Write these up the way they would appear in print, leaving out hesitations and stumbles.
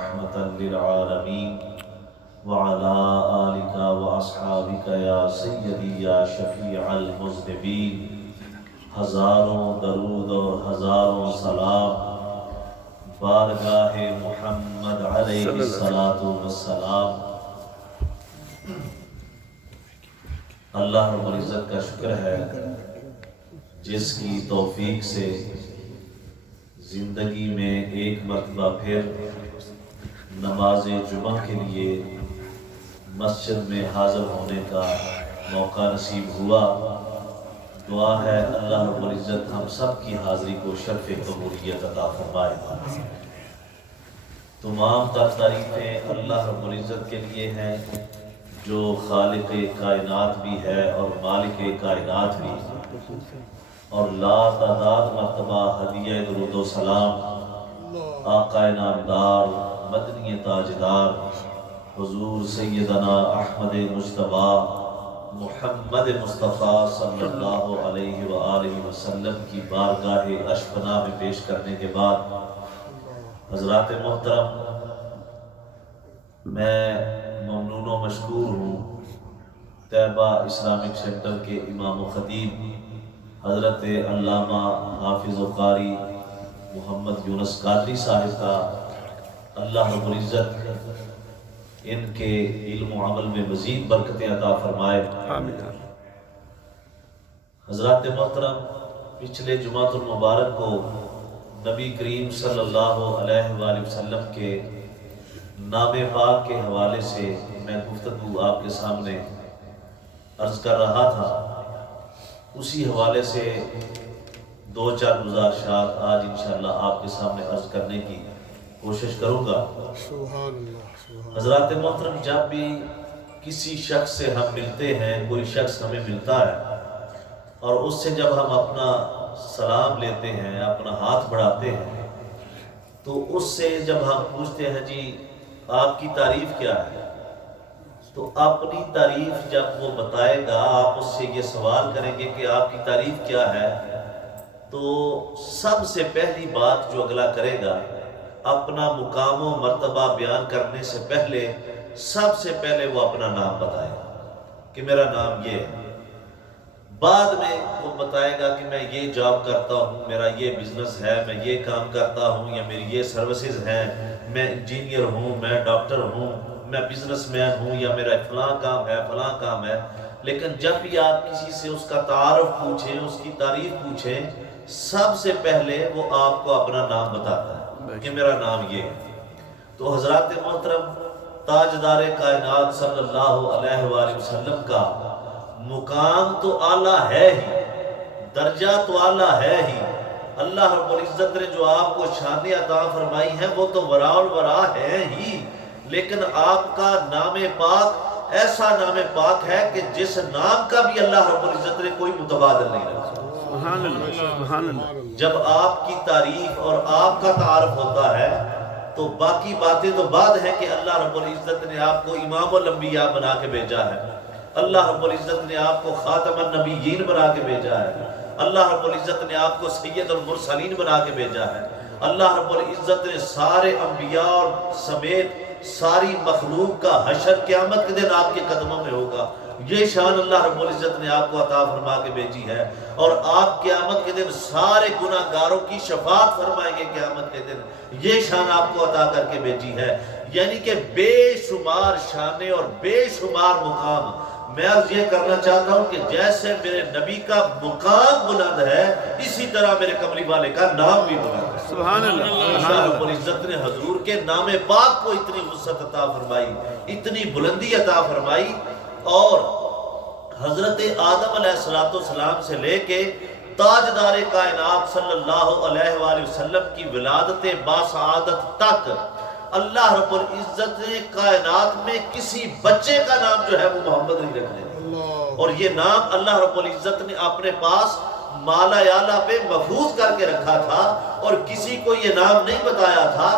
رحمة للعالمين وعلى آلك وأصحابك يا سيدي يا شفيع المذنبين. ہزاروں درود اور ہزاروں سلام بارگاہ محمد علیہ الصلاۃ والسلام. اللہ رب العزت کا شکر ہے جس کی توفیق سے زندگی میں ایک مرتبہ پھر نماز جمعہ کے لیے مسجد میں حاضر ہونے کا موقع نصیب ہوا. دعا ہے اللہ رب العزت ہم سب کی حاضری کو شرف قبولیت عطا فرمائے. تمام تر تعریفیں اللہ رب العزت کے لیے ہیں جو خالق کائنات بھی ہے اور مالک کائنات بھی، اور لا تعداد مرتبہ ہدیہ درود و سلام آقا نامدار مدنی تاجدار حضور سیدنا احمد مجتبیٰ محمد مصطفیٰ صلی اللہ علیہ وآلہ وسلم کی بارگاہ اشفنا میں پیش کرنے کے بعد حضرات محترم، میں ممنون و مشکور ہوں طیبہ اسلامک سینٹر کے امام و خطیب حضرت علامہ حافظ و قاری محمد یونس قادری صاحب کا. اللہ رب العزت ان کے علم و عمل میں مزید برکتیں عطا فرمائے. حضرات محترم، پچھلے جمعۃ المبارک کو نبی کریم صلی اللہ علیہ وآلہ وسلم کے نام پاک کے حوالے سے میں گفتگو آپ کے سامنے عرض کر رہا تھا. اسی حوالے سے دو چار گزارشات آج انشاءاللہ آپ کے سامنے عرض کرنے کی کوشش کروں گا. حضرات محترم، جب بھی کسی شخص سے ہم ملتے ہیں، کوئی شخص ہمیں ملتا ہے اور اس سے جب ہم اپنا سلام لیتے ہیں، اپنا ہاتھ بڑھاتے ہیں، تو اس سے جب ہم پوچھتے ہیں جی آپ کی تعریف کیا ہے، تو اپنی تعریف جب وہ بتائے گا، آپ اس سے یہ سوال کریں گے کہ آپ کی تعریف کیا ہے، تو سب سے پہلی بات جو اگلا کرے گا اپنا مقام و مرتبہ بیان کرنے سے پہلے سب سے پہلے وہ اپنا نام بتائے گا کہ میرا نام یہ ہے. بعد میں وہ بتائے گا کہ میں یہ جاب کرتا ہوں، میرا یہ بزنس ہے، میں یہ کام کرتا ہوں، یا میری یہ سروسز ہیں، میں انجینئر ہوں، میں ڈاکٹر ہوں، میں بزنس مین ہوں، یا میرا فلاں کام ہے، فلاں کام ہے. لیکن جب بھی آپ کسی سے اس کا تعارف پوچھیں، اس کی تعریف پوچھیں، سب سے پہلے وہ آپ کو اپنا نام بتاتا ہے کہ میرا نام یہ ہے. تو حضرات محترم، تاجدار کائنات صلی اللہ علیہ وآلہ وسلم کا مقام تو اعلیٰ ہے ہی، درجہ تو اعلیٰ ہے ہی. اللہ رب العزت نے جو آپ کو شانیں عطا فرمائی ہیں وہ تو ورا الورا ہے ہی، لیکن آپ کا نام پاک ایسا نام پاک ہے کہ جس نام کا بھی اللہ رب العزت نے کوئی متبادل نہیں رکھا. سبحان اللہ، سبحان اللہ. جب آپ کی تعریف اور آپ کا تعارف ہوتا ہے تو باقی باتیں تو بعد ہے کہ اللہ رب العزت نے آپ کو امام الانبیاء بنا کے بھیجا ہے، اللہ رب العزت نے آپ کو خاتم النبیین بنا کے بھیجا ہے، اللہ رب العزت نے آپ کو سید المرسلین بنا کے بھیجا ہے. اللہ رب العزت نے سارے انبیاء اور سمیت ساری مخلوق کا حشر قیامت کے دن آپ کے قدموں میں ہوگا. یہ شان اللہ رب العزت نے آپ کو عطا فرما کے بھیجی ہے، اور آپ قیامت کے دن سارے گناہ گاروں کی شفاعت فرمائیں گے قیامت کے دن. یہ شان آپ کو عطا کر کے بھیجی ہے. یعنی کہ بے شمار شانیں اور بے شمار مقام. میں عرض یہ کرنا چاہتا ہوں کہ جیسے میرے نبی کا مقام بلند ہے، اسی طرح میرے کملی والے کا نام بھی بلند ہے. سبحان اللہ. اللہ رب العزت نے حضور کے نام پاک کو اتنی وسعت عطا فرمائی، اتنی بلندی عطا فرمائی. اور حضرت آدم علیہ السلام سے لے کے تاجدار کائنات صلی اللہ علیہ وآلہ وسلم کی ولادت باسعادت تک اللہ رب العزت نے کائنات میں کسی بچے کا نام جو ہے وہ محمد نہیں رکھنے. اور یہ نام اللہ رب العزت نے اپنے پاس مالا اعلیٰ پہ محفوظ کر کے رکھا تھا، اور کسی کو یہ نام نہیں بتایا تھا.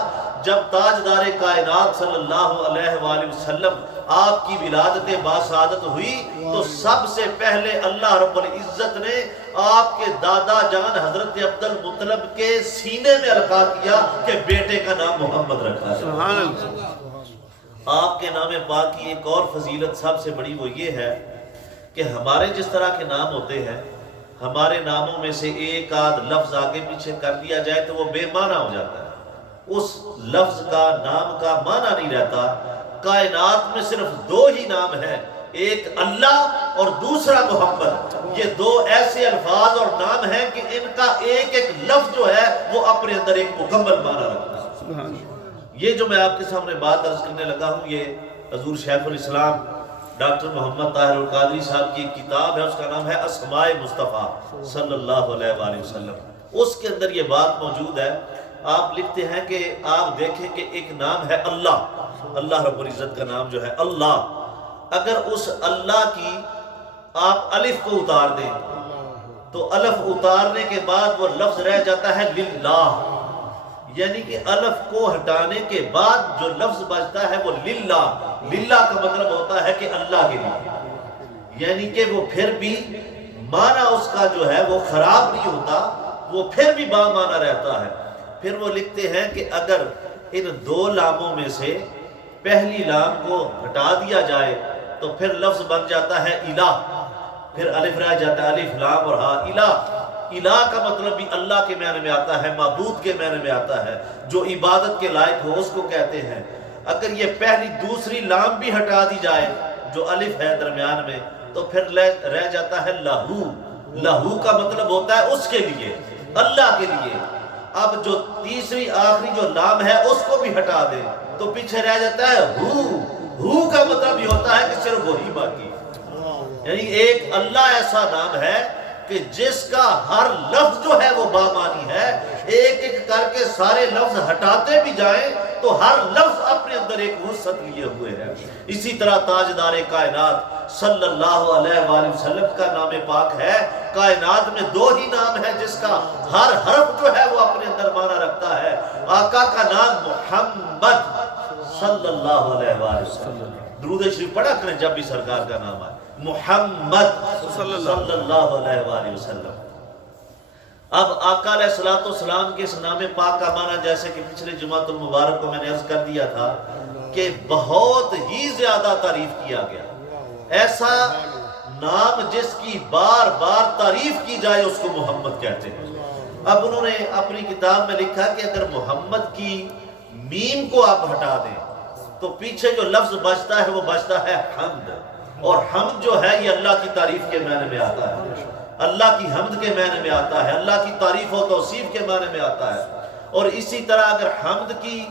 جب تاجدار کائنات صلی اللہ علیہ وآلہ وسلم آپ کی ولادت باسعادت ہوئی تو سب سے پہلے اللہ رب العزت نے آپ کے دادا جان حضرت عبد المطلب کے سینے میں القاء کیا کہ بیٹے کا نام محمد رکھا ہے۔ سبحان اللہ۔ آپ کے نام پاک کی ایک اور فضیلت سب سے بڑی وہ یہ ہے کہ ہمارے جس طرح کے نام ہوتے ہیں، ہمارے ناموں میں سے ایک آدھ لفظ آگے پیچھے کر دیا جائے تو وہ بے معنی ہو جاتا ہے، اس لفظ کا نام کا معنی نہیں رہتا۔ کائنات میں صرف دو ہی نام ہیں، ایک اللہ اور دوسرا محمد۔ یہ دو ایسے الفاظ اور نام ہیں کہ ان کا ایک ایک لفظ جو ہے وہ اپنے اندر ایک مکمل معنی رکھتا ہے۔ سبحان اللہ۔ یہ جو میں آپ کے سامنے بات عرض کرنے لگا ہوں، یہ حضور شیخ الاسلام ڈاکٹر محمد طاہر القادری صاحب کی ایک کتاب ہے، اس کا نام ہے اسماء مصطفیٰ صلی اللہ علیہ وآلہ وسلم۔ اس کے اندر یہ بات موجود ہے، آپ لکھتے ہیں کہ آپ دیکھیں کہ ایک نام ہے اللہ، اللہ رب العزت کا نام جو ہے اللہ، اگر اس اللہ کی آپ الف کو اتار دیں تو الف اتارنے کے بعد وہ لفظ رہ جاتا ہے للہ، یعنی کہ الف کو ہٹانے کے بعد جو لفظ بچتا ہے وہ للہ۔ للہ کا مطلب ہوتا ہے کہ اللہ کے لیے، یعنی کہ وہ پھر بھی معنی اس کا جو ہے وہ خراب نہیں ہوتا، وہ پھر بھی با معنی رہتا ہے۔ پھر وہ لکھتے ہیں کہ اگر ان دو لاموں میں سے پہلی لام کو ہٹا دیا جائے تو پھر لفظ بن جاتا ہے الہ، پھر الف رہ جاتا ہے، الف لام اور ہاں الہ۔ الہ کا مطلب بھی اللہ کے معنی میں آتا ہے، معبود کے معنی میں آتا ہے، جو عبادت کے لائق ہو اس کو کہتے ہیں۔ اگر یہ پہلی دوسری لام بھی ہٹا دی جائے جو الف ہے درمیان میں تو پھر رہ جاتا ہے لہو۔ لہو کا مطلب ہوتا ہے اس کے لیے، اللہ کے لیے۔ اب جو تیسری آخری جو لام ہے اس کو بھی ہٹا دیں تو پیچھے رہ جاتا ہے ہو۔ ہو کا مطلب بھی ہوتا ہے کہ صرف وہی باقی، یعنی ایک اللہ ایسا نام ہے کہ جس کا ہر لفظ جو ہے وہ بامانی ہے، ایک ایک کر کے سارے لفظ ہٹاتے بھی جائیں تو ہر لفظ اپنے اندر ایک وسعت لیے ہوئے ہے۔ اسی طرح تاجدار کائنات صلی اللہ علیہ وآلہ وسلم کا نام پاک ہے، کائنات میں دو ہی نام ہے جس کا ہر حرف جو ہے وہ اپنے اندر معنی رکھتا ہے۔ آقا کا نام محمد صلی اللہ علیہ وآلہ وسلم، درود شریف پڑھا کریں جب بھی سرکار کا نام آئے، محمد صلی اللہ علیہ وآلہ وسلم۔ اب آقا علیہ السلام کے اس نام پاک کا معنی جیسے کہ پچھلے جمعۃ المبارک کو میں نے عرض کر دیا تھا کہ بہت ہی زیادہ تعریف کیا گیا، ایسا نام جس کی بار بار تعریف کی جائے اس کو محمد کہتے ہیں۔ اب انہوں نے اپنی کتاب میں لکھا کہ اگر محمد کی میم کو آپ ہٹا دیں تو پیچھے جو لفظ بچتا ہے وہ بچتا ہے حمد، اور حمد جو ہے یہ اللہ کی تعریف کے معنی میں آتا ہے، اللہ کی حمد کے معنی میں آتا ہے، اللہ کی تعریف و توصیف کے معنی میں آتا ہے۔ اور اسی طرح اگر حمد کی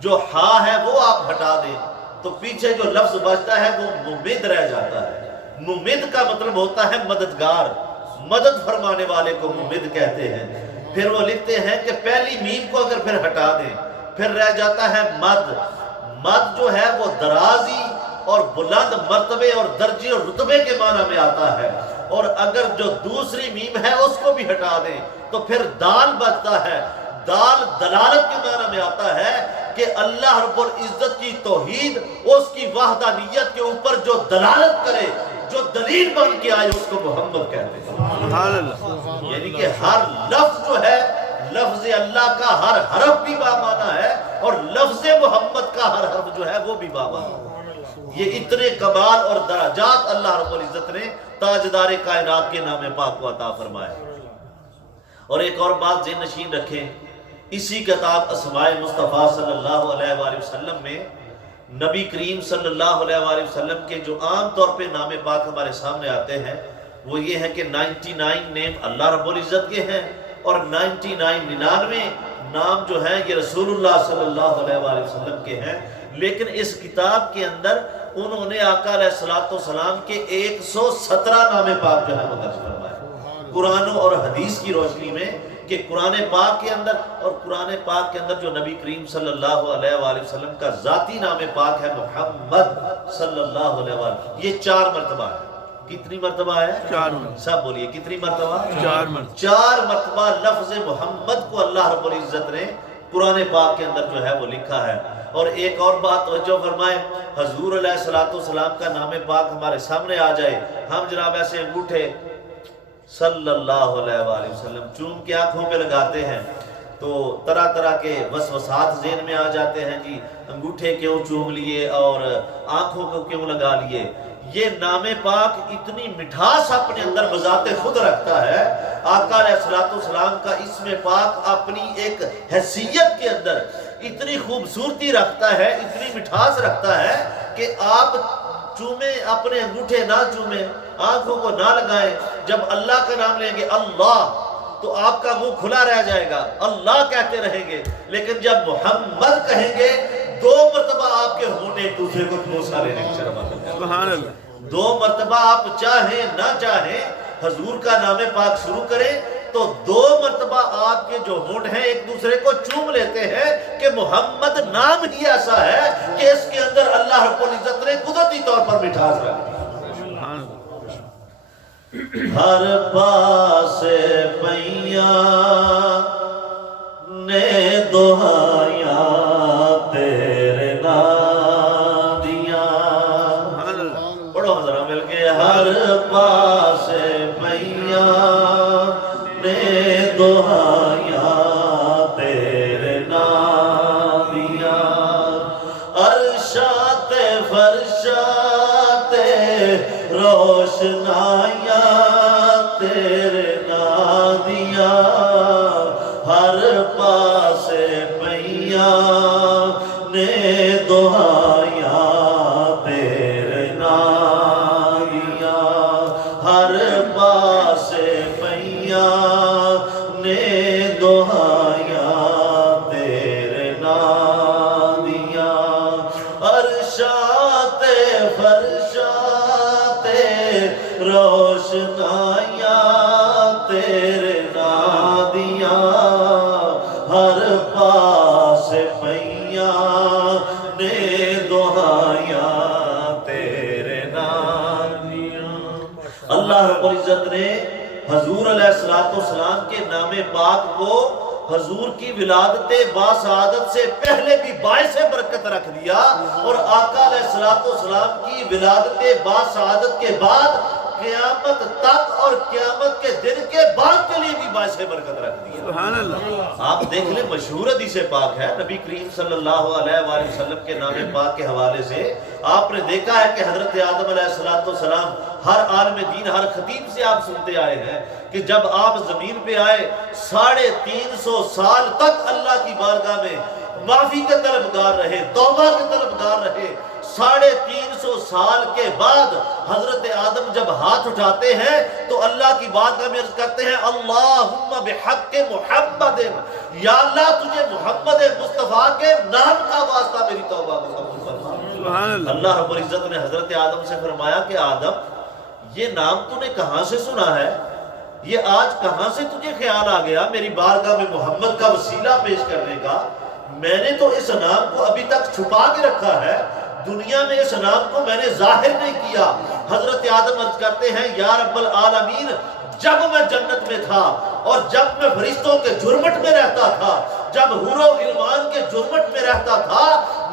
جو ہا ہے وہ آپ ہٹا دیں تو پیچھے جو لفظ بچتا ہے وہ ممد رہ جاتا ہے۔ ممد کا مطلب ہوتا ہے مددگار، مدد فرمانے والے کو ممد کہتے ہیں۔ پھر وہ لکھتے ہیں کہ پہلی میم کو اگر پھر ہٹا دیں پھر رہ جاتا ہے مد۔ مد جو ہے وہ درازی اور بلند مرتبے اور درجے اور رتبے کے معنی میں آتا ہے۔ اور اگر جو دوسری میم ہے اس کو بھی ہٹا دیں تو پھر دال بچتا ہے۔ دال دلالت کے معنی میں آتا ہے کہ اللہ رب العزت کی توحید، اس کی وحدانیت کے اوپر جو دلالت کرے، جو دلیل بن کے آئے اس کو محمد کہتے ہیں۔ سبحان اللہ۔ یعنی کہ ہر لفظ جو ہے، لفظ اللہ کا ہر حرف بھی بامعنی ہے اور لفظ محمد کا ہر حرف جو ہے وہ بھی بامعنی ہے۔ یہ اتنے کمال اور درجات اللہ رب العزت نے تاجدار کائنات کے نام پاک کو عطا فرمائے۔ اور ایک اور بات ذہن نشین رکھیں، اسی کتاب اسماء مصطفیٰ صلی اللہ علیہ وآلہ وسلم میں نبی کریم صلی اللہ علیہ وآلہ وسلم کے جو عام طور پہ نام پاک ہمارے سامنے آتے ہیں وہ یہ ہے کہ 99 نیم اللہ رب العزت کے ہیں اور 99 نام جو ہیں یہ رسول اللہ صلی اللہ علیہ وآلہ وسلم کے ہیں۔ لیکن اس کتاب کے اندر انہوں نے آقا علیہ السلام کے 117 نام پاک جو ہے وہ درج فرمائے قرآن اور حدیث کی روشنی میں، کہ قرآن پاک کے اندر اور قرآن پاک کے اندر جو نبی کریم صلی اللہ علیہ وآلہ وسلم کا ذاتی نام پاک ہے محمد صلی اللہ علیہ وآلہ، یہ 4 مرتبہ ہے۔ کتنی مرتبہ ہے؟ 4 مرتبہ۔ سب بولیے کتنی مرتبہ؟ 4 مرتبہ۔ 4 مرتبہ لفظ محمد کو اللہ رب العزت نے قرآن پاک کے اندر جو ہے وہ لکھا ہے۔ اور ایک اور بات توجہ فرمائیں، حضور علیہ السلام کا نام پاک ہمارے سامنے آ جائے، ہم جناب ایسے انگوٹھے صلی اللہ علیہ وآلہ وسلم چوم کے آنکھوں پہ لگاتے ہیں تو طرح طرح کے وسوسات ذہن میں آ جاتے ہیں، جی انگوٹھے کیوں چوم لیے اور آنکھوں کو کیوں لگا لیے۔ یہ نام پاک اتنی مٹھاس اپنے اندر بذات خود رکھتا ہے، آقا علیہ السلام کا اسم پاک اپنی ایک حیثیت کے اندر اتنی خوبصورتی رکھتا ہے، اتنی مٹھاس رکھتا ہے کہ آپ چومیں اپنے انگوٹھے نہ چومیں، آنکھوں کو نہ لگائیں، جب اللہ کا نام لیں گے اللہ تو آپ کا منہ کھلا رہ جائے گا، اللہ کہتے رہیں گے، لیکن جب محمد کہیں گے 2 مرتبہ آپ کے ہونٹ ایک دوسرے کو بوسہ لینے کی شرم آتی ہے۔ سبحان اللہ۔ 2 مرتبہ آپ چاہیں نہ چاہیں حضور کا نام پاک شروع کریں تو 2 مرتبہ آپ کے جو ہونٹ ہیں ایک دوسرے کو چوم لیتے ہیں کہ محمد نام ہی ایسا ہے کہ اس کے اندر اللہ رب العزت نے قدرتی طور پر مٹھاس رکھ دی۔ ہر پاس پیاں نے دہائیاں تیرے نام دیاں، پڑھو ذرا مل کے، ہر پاس پیاں نے دہائیاں تیرے نام دیاں، عرشات فرشات روشنائیاں تیرے نام دیاں، ہر پاس پیاں نے دہائیاں تیرے نام دیاں، ہر پاس پیاں نے دہائیاں تیرے نام دیاں، عرشات فرشات روشنائیاں تیرے نام دیاں، ہر پاس پیاں نے دہائیاں تیرے نام دیاں۔ اللہ رب العزت نے حضور علیہ السلام کے نام پاک کو حضور کی ولادت باسعادت سے پہلے بھی باعث برکت رکھ دیا، اور آقا علیہ السلام کی ولادت باسعادت کے بعد قیامت تک اور قیامت کے دن کے بعد کے لیے بھی باعث برکت رکھ دیا۔ سبحان اللہ۔ آپ دیکھ لیں مشہور حدیث پاک ہے نبی کریم صلی اللہ علیہ وآلہ وسلم کے نام پاک کے حوالے سے، آپ نے دیکھا ہے کہ حضرت آدم علیہ السلام ہر عالم دین ہر خطیب سے آپ سنتے آئے ہیں کہ جب آپ زمین پہ آئے 350 سال تک اللہ کی بارگاہ میں معافی کے طلبگار رہے، توبہ کے طلبگار رہے۔ 350 سال کے بعد حضرت آدم جب ہاتھ اٹھاتے ہیں تو اللہ کی بارگاہ میں عرض کرتے ہیں اللہم بحق محمد، یا اللہ تجھے محمد مصطفیٰ کے نام کا واسطہ میری توبہ کو قبول فرما۔ سبحان اللہ۔ اللہ رب العزت نے حضرت آدم سے فرمایا کہ آدم یہ نام تو نے کہاں سے سنا ہے، یہ آج کہاں سے تجھے خیال آ گیا میری بارگاہ میں محمد کا وسیلہ پیش کرنے کا؟ میں نے تو اس نام کو ابھی تک چھپا کے رکھا ہے، دنیا میں اس نام کو میں نے ظاہر نہیں کیا۔ حضرت آدم عرض کرتے ہیں یا رب العالمین، جب میں جنت میں تھا اور جب میں فرشتوں کے جھرمٹ میں رہتا تھا، جب حور و غلمان کے جھرمٹ میں رہتا تھا،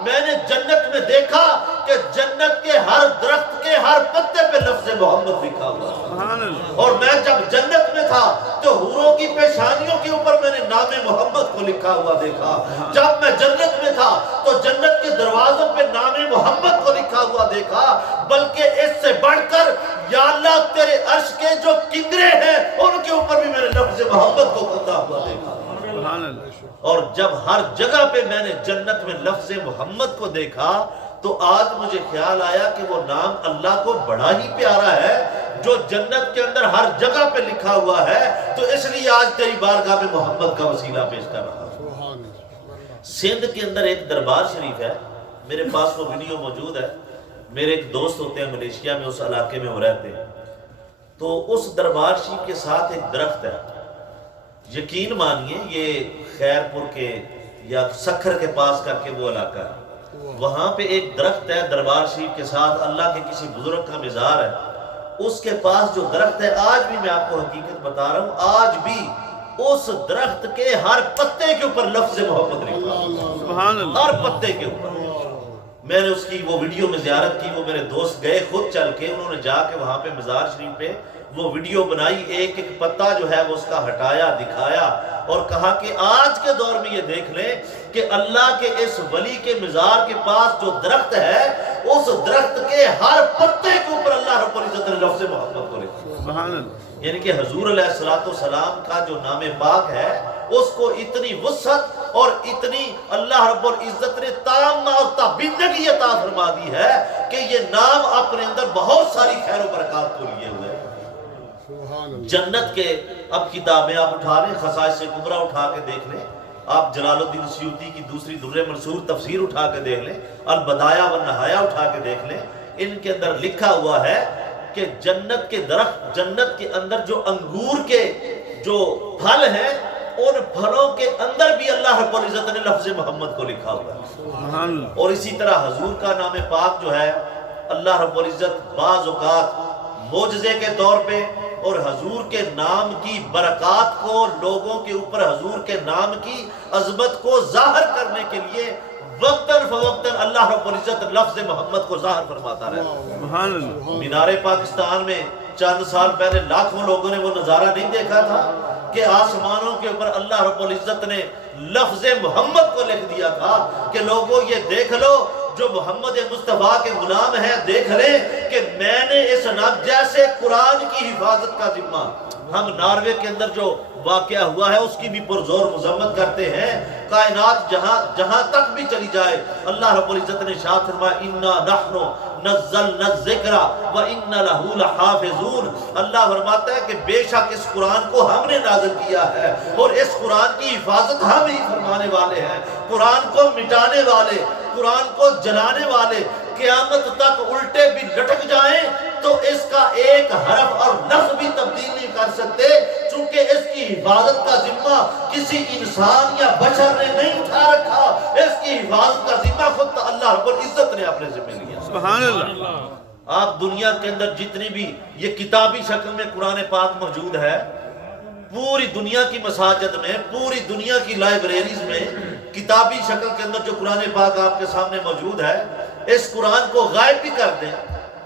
میں نے جنت میں دیکھا کہ جنت کے ہر درخت کے ہر پتے پہ لفظ محمد لکھا ہوا، سبحان اللہ۔ اور میں جب جنت میں تھا تو حوروں کی پیشانیوں کے اوپر میں نے نام محمد کو لکھا ہوا دیکھا۔ جب میں جنت میں تھا تو جنت کے دروازوں پہ نام محمد کو لکھا ہوا دیکھا، بلکہ اس سے بڑھ کر یا اللہ تیرے عرش کے جو کنگرے ہیں ان کے اوپر بھی میں نے لفظ محمد کو کندہ ہوا دیکھا۔ سبحان اللہ۔ اور جب ہر جگہ پہ میں نے جنت میں لفظ محمد کو دیکھا تو آج مجھے خیال آیا کہ وہ نام اللہ کو بڑا ہی پیارا ہے جو جنت کے اندر ہر جگہ پہ لکھا ہوا ہے، تو اس لیے آج تیری بارگاہ میں محمد کا وسیلہ پیش کر رہا ہوں۔ سندھ کے اندر ایک دربار شریف ہے، میرے پاس وہ ویڈیو موجود ہے، میرے ایک دوست ہوتے ہیں ملیشیا میں، اس علاقے میں وہ رہتے ہیں، تو اس دربار شریف کے ساتھ ایک درخت ہے، یقین مانیے یہ خیر پور کے یا سکھر کے پاس کر کے وہ علاقہ ہے، وہاں پہ ایک درخت ہے دربار شریف کے ساتھ، اللہ کے کسی بزرگ کا مزار ہے، اس کے پاس جو درخت ہے، آج بھی میں آپ کو حقیقت بتا رہا ہوں، آج بھی اس درخت کے ہر پتے کے اوپر لفظ محمد لکھا ہے، سبحان اللہ۔ ہر پتے کے اوپر۔ میں نے اس کی وہ ویڈیو میں زیارت کی، وہ میرے دوست گئے خود چل کے، انہوں نے جا کے وہاں پہ مزار شریف پہ وہ ویڈیو بنائی، ایک ایک پتا جو ہے وہ اس کا ہٹایا، دکھایا اور کہا کہ آج کے دور میں یہ دیکھ لیں کہ اللہ کے اس ولی کے مزار کے پاس جو درخت ہے، اس درخت کے ہر پتے کے اوپر اللہ رب العزت نے لفظ محمد کو لکھا۔ سبحان اللہ۔ یعنی کہ حضور علیہ السلام کا جو نام پاک ہے اس کو اتنی وسعت اور اتنی اللہ رب العزت نے تامہ اور تابندگی عطا فرما دی ہے کہ یہ نام اپنے اندر بہت ساری خیر و برکات کو لیے ہوئے ہیں۔ جنت کے اب کتابیں آپ اٹھا لیں، خصائص کبریٰ اٹھا کے دیکھ لیں، آپ جلال الدین سیوطی کی دوسری در منصور تفسیر اٹھا کے دیکھ لیں، البدایہ والنہایہ اٹھا کے دیکھ لیں، ان کے اندر لکھا ہوا ہے کہ جنت کے درخت، جنت کے اندر جو انگور کے جو پھل ہیں، ان پھلوں کے اندر بھی اللہ رب العزت نے لفظ محمد کو لکھا ہوا ہے۔ اور اسی طرح حضور کا نام پاک جو ہے اللہ رب العزت بعض اوقات معجزے کے طور پہ اور حضور کے نام کی برکات کو لوگوں کے اوپر حضور کے نام کی عظمت کو ظاہر کرنے کے لیے وقتاً فوقتاً اللہ رب العزت لفظ محمد کو ظاہر فرماتا رہتا ہے۔ مینار پاکستان میں چند سال پہلے لاکھوں لوگوں نے وہ نظارہ نہیں دیکھا تھا کہ آسمانوں کے اوپر اللہ رب العزت نے لفظ محمد کو لکھ دیا تھا کہ لوگوں یہ دیکھ لو جو محمد مصطفیٰ کے غلام ہیں، دیکھ لیں کہ میں نے اس نام جیسے قرآن کی حفاظت کا ذمہ ہم ناروے کے اندر جو واقعہ ہوا ہے اس کی بھی پرزور مذمت کرتے ہیں، کائنات جہاں تک بھی چلی جائے اللہ رب العزت نے ارشاد فرمایا انا نحن نزلنا الذکر وانا لہ لحافظون۔ اللہ فرماتا ہے کہ بے شک اس قرآن کو ہم نے نازل کیا ہے اور اس قرآن کی حفاظت ہم ہی فرمانے والے ہیں۔ قرآن کو مٹانے والے، قرآن کو جلانے والے قیامت تک الٹے بھی لٹک جائیں تو اس کا ایک حرف اور لفظ بھی تبدیل نہیں کر سکتے، چونکہ اس کی حفاظت کا ذمہ کسی انسان یا بشر نے نہیں اٹھا رکھا، اس کی حفاظت کا ذمہ خود اللہ رب العزت نے اپنے ذمہ لیا۔ سبحان اللہ۔ آپ دنیا کے اندر جتنی بھی یہ کتابی شکل میں قرآن پاک موجود ہے، پوری دنیا کی مساجد میں، پوری دنیا کی لائبریریز میں کتابی شکل کے اندر جو قرآن پاک آپ کے سامنے موجود ہے، اس قرآن کو غائب بھی کر دیں،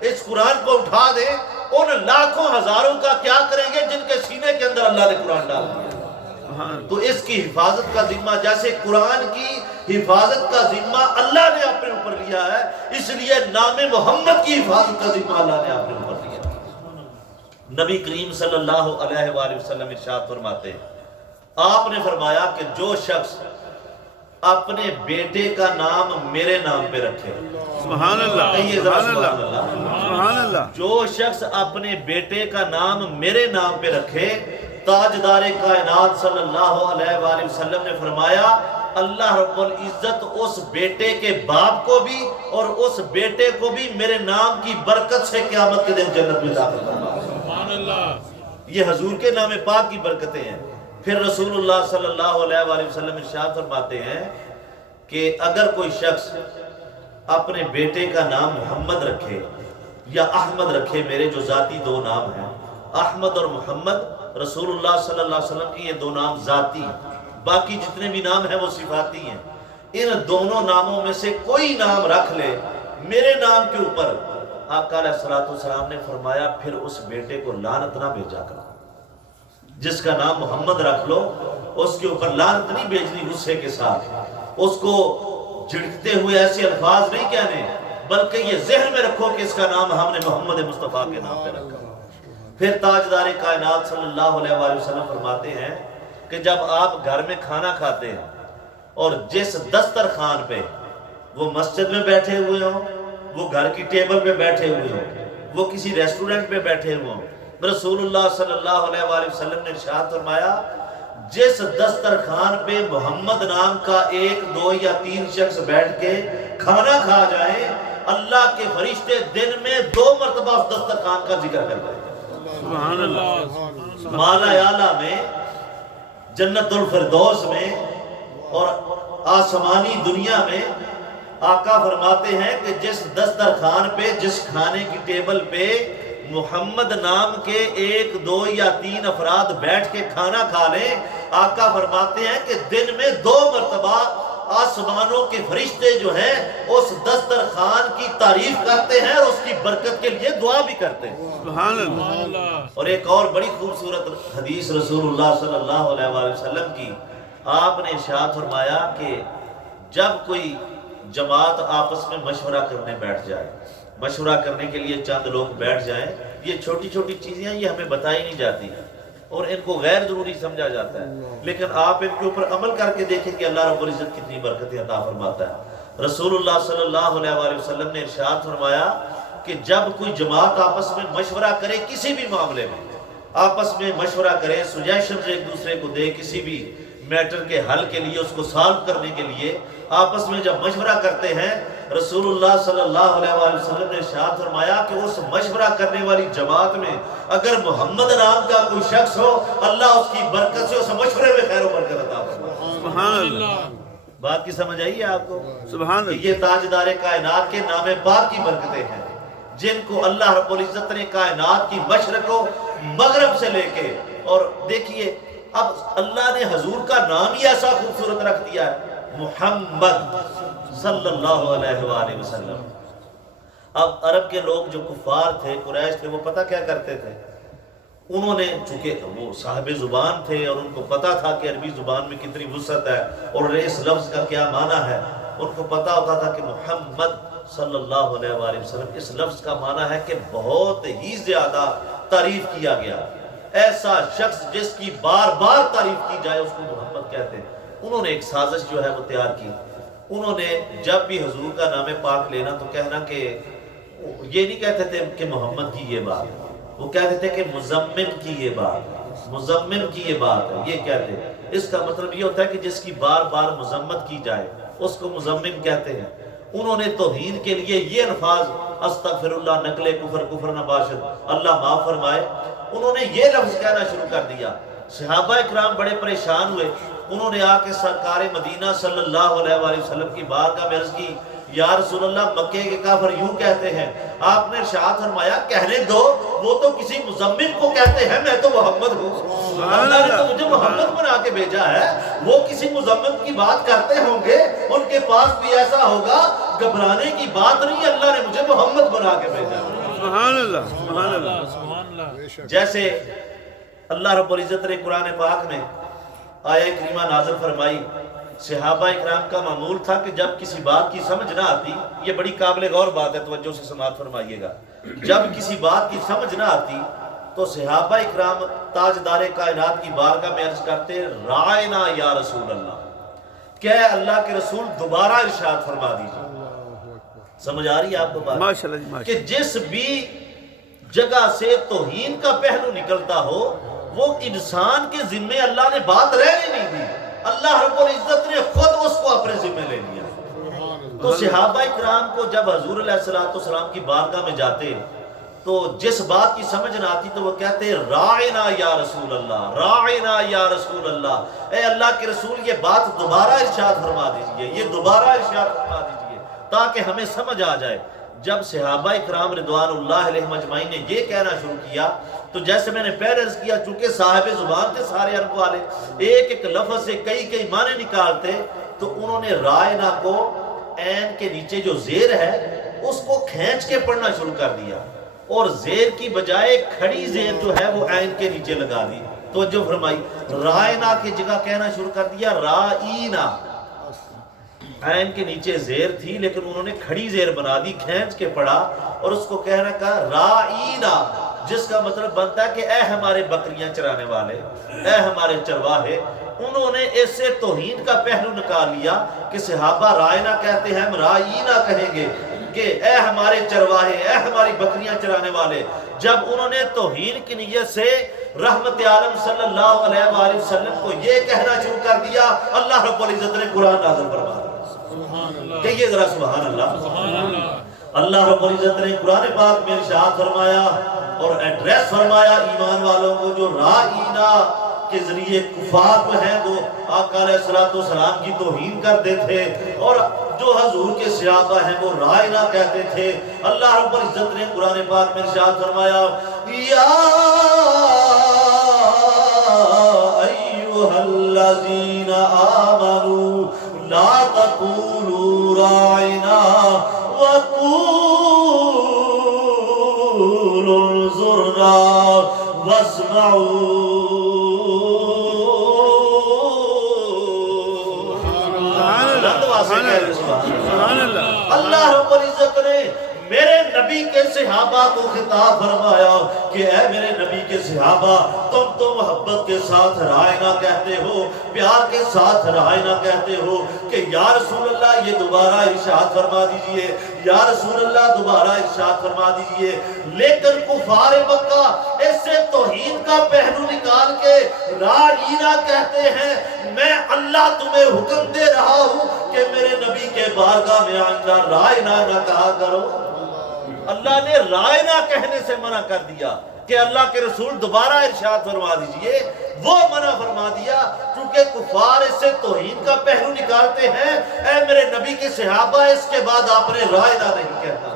اس قرآن کو اٹھا دیں، ان لاکھوں ہزاروں کا کیا کریں گے جن کے سینے کے اندر اللہ نے قرآن ڈال دیا۔ تو اس کی حفاظت کا ذمہ جیسے قرآن کی حفاظت کا ذمہ اللہ نے اپنے اوپر لیا ہے، اس لیے نام محمد کی حفاظت کا ذمہ اللہ نے اپنے اوپر لیا۔ نبی کریم صلی اللہ علیہ وآلہ وسلم ارشاد فرماتے ہیں، آپ نے فرمایا کہ جو شخص اپنے بیٹے کا نام میرے نام پہ رکھے، سبحان اللہ، کہیے ذرا سبحان سبحان اللہ، اللہ، سبحان اللہ۔ جو شخص اپنے بیٹے کا نام میرے نام پہ رکھے، تاجدار کائنات صلی اللہ علیہ وآلہ وسلم نے فرمایا اللہ رب العزت اس بیٹے کے باپ کو بھی اور اس بیٹے کو بھی میرے نام کی برکت سے قیامت کے دن جنت میں داخل فرمائے۔ سبحان اللہ۔ یہ حضور کے نام پاک کی برکتیں ہیں۔ پھر رسول اللہ صلی اللہ علیہ وآلہ وسلم ارشاد فرماتے ہیں کہ اگر کوئی شخص اپنے بیٹے کا نام محمد رکھے یا احمد رکھے، میرے جو ذاتی دو نام ہیں احمد اور محمد، رسول اللہ صلی اللہ علیہ وسلم کی یہ دو نام ذاتی ہیں، باقی جتنے بھی نام ہیں وہ صفاتی ہیں، ان دونوں ناموں میں سے کوئی نام رکھ لے میرے نام کے اوپر، آقا علیہ السلام نے فرمایا پھر اس بیٹے کو لعنت نہ بھیجا کرو۔ جس کا نام محمد رکھ لو اس کے اوپر لعنت نہیں بھیجنی غصے کے ساتھ، اس کو جھڑکتے ہوئے ایسے الفاظ نہیں کہنے، بلکہ یہ ذہن میں رکھو کہ اس کا نام ہم نے محمد مصطفیٰ کے نام پہ رکھا۔ پھر تاجدار کائنات صلی اللہ علیہ وآلہ وسلم فرماتے ہیں کہ جب آپ گھر میں کھانا کھاتے ہیں اور جس دسترخوان پہ، وہ مسجد میں بیٹھے ہوئے ہوں، وہ گھر کی ٹیبل پہ بیٹھے ہوئے ہوں، وہ کسی ریسٹورنٹ پہ بیٹھے ہوئے ہوں، رسول اللہ صلی اللہ علیہ وآلہ وسلم نے ارشاد فرمایا جس دسترخوان پہ محمد نام کا 1 2 یا 3 شخص بیٹھ کے کھانا کھا جائیں، اللہ کے فرشتے دن میں 2 مرتبہ اس دسترخوان کا ذکر کرتے ہیں۔ سبحان اللہ۔ مالا اعلیٰ میں، جنت الفردوس میں اور آسمانی دنیا میں آقا فرماتے ہیں کہ جس دسترخوان پہ، جس کھانے کی ٹیبل پہ محمد نام کے 1 2 یا 3 افراد بیٹھ کے کھانا کھا لیں، آقا فرماتے ہیں کہ دن میں 2 مرتبہ آسمانوں کے فرشتے جو ہیں اس دسترخوان کی تعریف کرتے ہیں اور اس کی برکت کے لیے دعا بھی کرتے ہیں۔ سبحان اللہ۔ اور ایک اور بڑی خوبصورت حدیث رسول اللہ صلی اللہ علیہ وآلہ وسلم کی، آپ نے ارشاد فرمایا کہ جب کوئی جماعت آپس میں مشورہ کرنے بیٹھ جائے، مشورہ کرنے کے لیے چند لوگ بیٹھ جائیں، یہ چھوٹی چھوٹی چیزیں یہ ہمیں بتائی نہیں جاتی اور ان کو غیر ضروری سمجھا جاتا ہے، لیکن آپ ان کے اوپر عمل کر کے دیکھیں کہ اللہ رب العزت کتنی برکتیں عطا فرماتا ہے۔ رسول اللہ صلی اللہ علیہ وآلہ وسلم نے ارشاد فرمایا کہ جب کوئی جماعت آپس میں مشورہ کرے کسی بھی معاملے میں، آپس میں مشورہ کرے، سجیشنز ایک دوسرے کو دے کسی بھی میٹر کے حل کے لیے، اس کو سالو کرنے کے لیے آپس میں جب مشورہ کرتے ہیں، رسول اللہ صلی اللہ علیہ وآلہ وسلم نے ارشاد فرمایا کہ اس مشورہ کرنے والی جماعت میں اگر محمد نام کا کوئی شخص ہو، اللہ اس کی برکت سے اس مشورے میں خیر و برکت عطا فرمائے۔ سبحان اللہ۔ بات کی سمجھ آئی ہے آپ کو؟ سبحان کہ اللہ۔ یہ تاجدار کائنات کے نام پاک کی برکتیں ہیں جن کو اللہ رب العزت نے کائنات کی مشرق و مغرب سے لے کے، اور دیکھیے اب اللہ نے حضور کا نام ہی ایسا خوبصورت رکھ دیا ہے، محمد صلی اللہ علیہ وآلہ وسلم۔ اب عرب کے لوگ جو کفار تھے، قریش تھے، وہ پتہ کیا کرتے تھے؟ انہوں نے چونکہ وہ صاحب زبان تھے اور ان کو پتا تھا کہ عربی زبان میں کتنی وسعت ہے اور اس لفظ کا کیا معنی ہے، ان کو پتا ہوتا تھا کہ محمد صلی اللہ علیہ وآلہ وسلم اس لفظ کا معنی ہے کہ بہت ہی زیادہ تعریف کیا گیا، ایسا شخص جس کی بار بار تعریف کی جائے اس کو محمد کہتے ہیں۔ انہوں نے ایک سازش جو ہے وہ تیار کی، انہوں نے جب بھی حضور کا نام پاک لینا تو کہنا کہ یہ نہیں کہتے تھے کہ محمد کی یہ بات، وہ کہتے تھے کہ مزمن کی یہ بات، مزمن کی یہ بات ہے، یہ کہتے ہیں۔ اس کا مطلب یہ ہوتا ہے کہ جس کی بار بار مذمت کی جائے اس کو مزمن کہتے ہیں۔ انہوں نے توہین کے لیے یہ الفاظ استغفر اللہ نقل کفر کفر نہ باشد اللہ معاف فرمائے، انہوں نے یہ لفظ کہنا شروع کر دیا۔ صحابہ اکرام بڑے پریشان ہوئے، انہوں نے آ کے سرکار مدینہ صلی اللہ علیہ وآلہ وسلم کی بارگاہ میں عرض کی، یا رسول اللہ مکے کے کافر یوں کہتے ہیں، آپ نے ارشاد فرمایا کہنے دو، وہ تو کسی مزمن کو کہتے ہیں، میں تو محمد ہوں، اللہ نے تو مجھے محمد بنا کے بھیجا ہے، وہ کسی مزمن کی بات کرتے ہوں گے، ان کے پاس بھی ایسا ہوگا، گھبرانے کی بات نہیں، اللہ نے مجھے محمد بنا کے بھیجا۔ سبحان اللہ۔ سبحان اللہ۔ سبحان اللہ۔ جیسے اللہ رب العزت نے قرآن پاک میں آیہ کریمہ نازل فرمائی، صحابہ اکرام کا معمول تھا کہ جب کسی بات کی سمجھ نہ آتی، یہ بڑی قابل غور بات ہے، توجہ سے سماعت فرمائیے گا، جب کسی بات کی سمجھ نہ آتی تو صحابہ اکرام تاجدار کائنات کی بارگاہ میں عرض کرتے، رائنا یا رسول اللہ، کہ اللہ کے رسول دوبارہ ارشاد فرما دیجیے۔ سمجھ آ رہی ہے آپ کو بات؟ ماشاءاللہ جی، ماشاءاللہ۔ کہ جس بھی جگہ سے توہین کا پہلو نکلتا ہو وہ انسان کے ذمے اللہ نے بات رہنے نہیں دی، اللہ رب العزت نے خود اس کو اپنے ذمے لے لیا۔ تو صحابہ اکرام کو جب حضور علیہ السلام کی بارگاہ میں جاتے تو جس بات کی سمجھ نہ آتی تو وہ کہتے رائنا یا رسول اللہ، رائنا یا رسول اللہ، اے اللہ کے رسول یہ بات دوبارہ ارشاد فرما دیجئے، یہ دوبارہ ارشاد فرما دیجئے تاکہ ہمیں سمجھ آ جائے۔ جب صحابہ اکرام رضوان اللہ علیہ مجمعین نے یہ کہنا شروع کیا تو جیسے میں نے پہلے عرض کیا، چونکہ صاحب زبان تھے سارے عرب والے، ایک ایک لفظ سے کئی کئی معنی نکالتے، تو انہوں نے رائنا کو عین کے نیچے جو زیر ہے اس کو کھینچ کے پڑھنا شروع کر دیا اور زیر کی بجائے کھڑی زیر جو ہے وہ عین کے نیچے لگا دی۔ توجہ فرمائی، رائنا کی جگہ کہنا شروع کر دیا رائینا، عین کے نیچے زیر تھی لیکن انہوں نے کھڑی زیر بنا دی، کھینچ کے پڑھا اور اس کو کہنا کہا رائینا، جس کا مطلب بنتا ہے کہ اے ہمارے بکریاں چرانے والے، اے ہمارے چرواہے۔ انہوں نے اس سے توہین کا پہلو نکال لیا کہ صحابہ رائنا کہتے ہیں، ہم رائینا کہیں گے، کہ اے ہمارے چرواہے، اے ہماری بکریاں چرانے والے۔ جب انہوں نے توہین کی نیت سے رحمت عالم صلی اللہ علیہ وآلہ وسلم کو یہ کہنا شروع کر دیا، اللہ رب العزت نے قرآن نازل فرما دیا۔ کہیے ذرا سبحان اللہ۔ اللہ رب العزت نے قرآن پاک میں ارشاد فرمایا اور ایڈریس فرمایا ایمان والوں کو جو رائینا کے ذریعے کفار جو ہیں وہ آقا علیہ السلام کی توہین کرتے تھے اور جو حضور کے صحابہ ہیں وہ رائنا کہتے تھے۔ اللہ رب العزت نے قرآن پاک میں ارشاد فرمایا، یا ایھا الذین آمنوا لا وقولوا انظرنا واسمعوا سبحان اللہ اللہ رب العزت نے میرے نبی کے صحابہ کو خطاب فرمایا کہ اے میرے نبی کے صحابہ تم تو محبت کے ساتھ رائنا کہتے ہو، پیار کے ساتھ رائنا کہتے ہو کہ یا رسول اللہ یہ دوبارہ ارشاد فرما دیجئے، یا رسول اللہ دوبارہ ارشاد فرما دیجئے، لیکن کفار مکہ اس سے توحید کا پہلو نکال کے رائنا کہتے ہیں۔ میں اللہ تمہیں حکم دے رہا ہوں کہ میرے نبی کے بارگاہ میں آئندہ رائنا نہ کہا کرو۔ اللہ نے رائنا کہنے سے منع کر دیا کہ اللہ کے رسول دوبارہ ارشاد فرما دیجئے، وہ منع فرما دیا کیونکہ کفار اس سے توحید کا پہلو نکالتے ہیں۔ اے میرے نبی کے صحابہ اس کے بعد آپ نے رائنا نہیں کہنا۔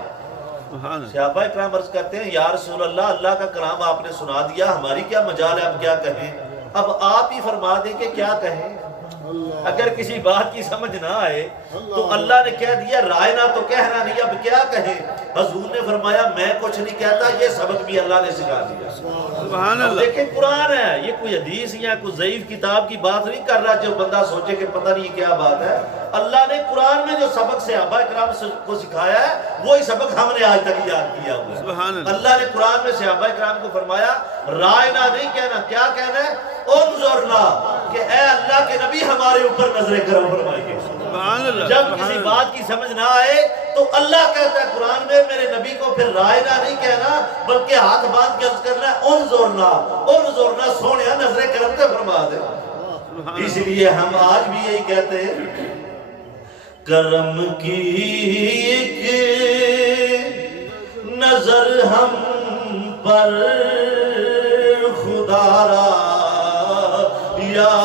صحابہ اکرام عرض کرتے ہیں یا رسول اللہ اللہ کا کلام آپ نے سنا دیا، ہماری کیا مجال ہے، اب کیا کہیں؟ اب آپ ہی فرما دیں کہ کیا کہیں۔ اگر کسی بات کی سمجھ نہ آئے تو اللہ نے کہہ دیا رائنا تو کہنا نہیں، اب کیا کہیں؟ حضور نے فرمایا میں کچھ نہیں کہتا، یہ سبق بھی اللہ نے سکھا دیا۔ سبحان اللہ۔ دیکھیں قرآن ہے، یہ کوئی حدیث یا کوئی ضعیف کتاب کی بات نہیں کر رہا جو بندہ سوچے کہ پتہ نہیں کیا بات ہے۔ اللہ نے قرآن میں جو سبق صحابہ اکرام کو سکھایا ہے وہی سبق ہم نے آج تک یاد کیا ہوا ہے۔ اللہ نے قرآن میں صحابہ اکرام کو فرمایا رائنا نہیں کہنا، کیا کہنا ہے؟ انظرنا، کہ اے اللہ کے نبی ہمارے اوپر نظر کرم فرمائیے۔ جب کسی بات کی سمجھ نہ آئے تو اللہ کہتا ہے قرآن میں میرے نبی کو پھر رائنا نہیں کہنا بلکہ ہاتھ باندھ کے عرض کرنا ہے انظرنا، انظرنا سونیا نظر کرم سے فرما دے۔ اس لیے ہم آج بھی یہی کہتے ہیں کرم کی ایک نظر ہم پر خدا را یا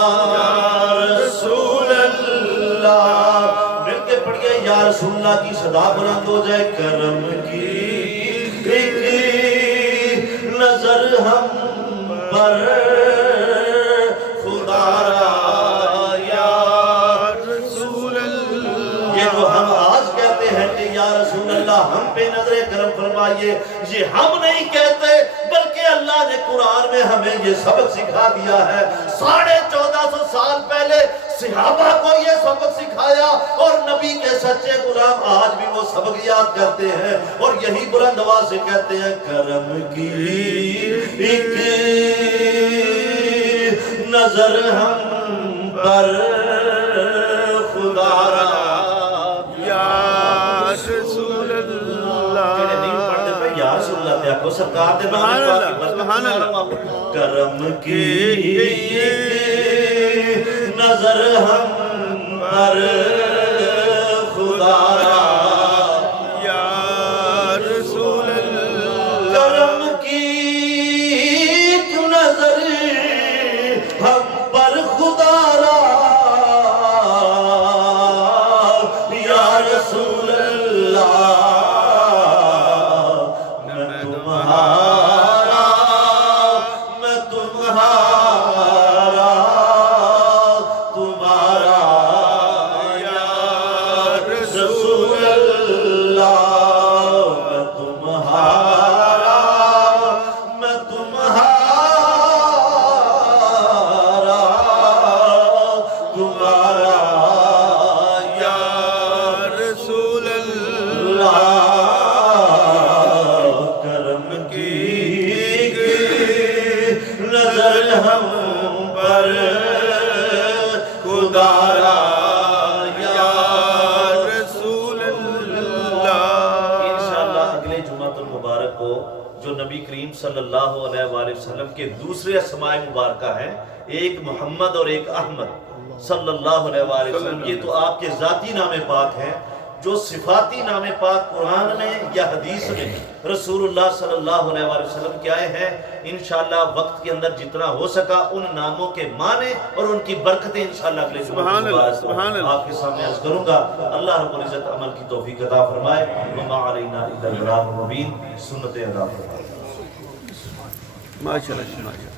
رسول اللہ، مل کے پڑھئے یا رسول اللہ کی صدا بلند ہو جائے۔ کرم کی ایک نظر ہم پر خدا را یا رسول اللہ، یہ جو ہم آج کہتے ہیں کہ یا رسول اللہ ہم پہ نظر کرم فرمائیے، یہ ہم نہیں کہتے بلکہ اللہ نے قرآن میں ہمیں یہ سبق سکھا دیا ہے۔ 1450 سال پہلے صحابہ کو یہ سبق سکھایا اور نبی کے سچے غلام آج بھی وہ سبق یاد کرتے ہیں اور یہی بلند آواز سے کہتے ہیں کرم کی ایک نظر ہم پر خدا را یا رسول اللہ، یا رسول اللہ تے آکھو سرکار دے نام پاک کی برکت، کرم کی نظر ہم پر خدا را یا رسول اللہ، کرم کی نظر ہم پر خدا را یا رسول اللہ، صلی اللہ علیہ وآلہ وسلم کے دوسرے اسماء مبارکہ ہیں، ایک محمد اور ایک احمد صلی اللہ علیہ وآلہ وسلم، یہ تو آپ کے ذاتی نام پاک ہیں۔ جو صفاتی نام پاک قرآن میں یا حدیث میں رسول اللہ صلی اللہ علیہ وآلہ وسلم کے آئے ہیں، انشاءاللہ وقت کے اندر جتنا ہو سکا ان ناموں کے معنی اور ان کی برکتیں انشاءاللہ اگلے جمعہ آپ کے سامنے عرض کروں گا۔ اللہ رب العزت عمل کی توفیق عطا فرمائے، وما علینا الا البلاغ المبین، سنت ادا فرمائے۔ ماشاءاللہ ماشاءاللہ